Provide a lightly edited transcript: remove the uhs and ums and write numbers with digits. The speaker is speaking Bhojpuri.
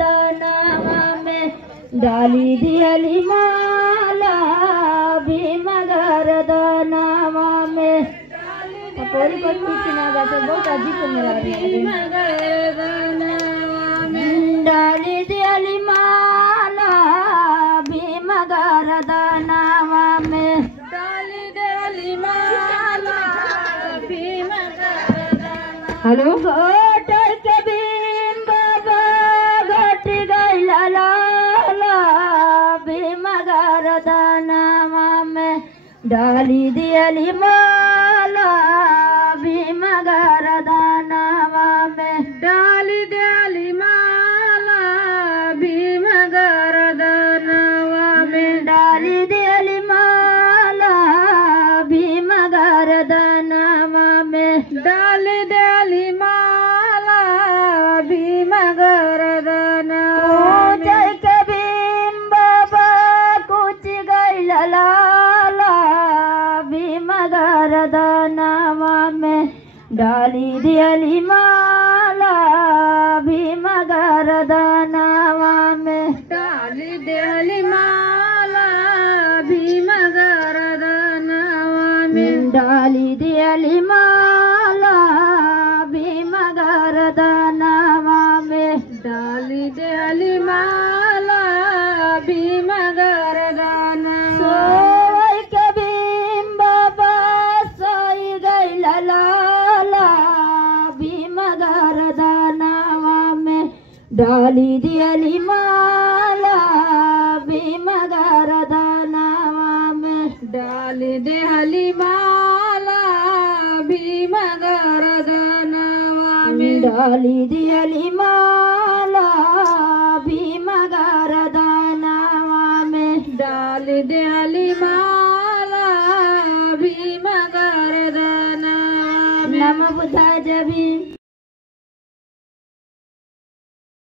गरदनवा में डाली दियली माला भीम गरदनवा में कोई पत्ती ना गाते बहुत अजीब मेरा डाली दियली माला भीम गरदनवा में डाली दियली माला भीम गरदनवा हेलो घोट के भीम बाबा घट गइला लाला भीम गरदनवा में डाली दियली माला भीम गरदनवा में डाली दियली माला भीम गरदनवा में डाली दियली माला भीम गरदनवा में डाली दियली माला भीम गरदनवा जय के भीम बाबा कुछ गइला लाला भीम गरदनवा में डाली दियली माला भीम गरदनवा में डाली दियली माला भीम गरदनवा में डाली दियली माला भीम गरदनवा में डाली दियली माला भीम गरदनवा सोई के भीम बाबा सोई गइला लाला भीम गरदनवा में डाली दियली माला भीम गरदनवा में डाली दियली माला भीम गरदनवा में डाली दियली माला भीम गरदनवा में डाली दियली माला भीम गरदनवा नमो बुद्धाय जय भीम।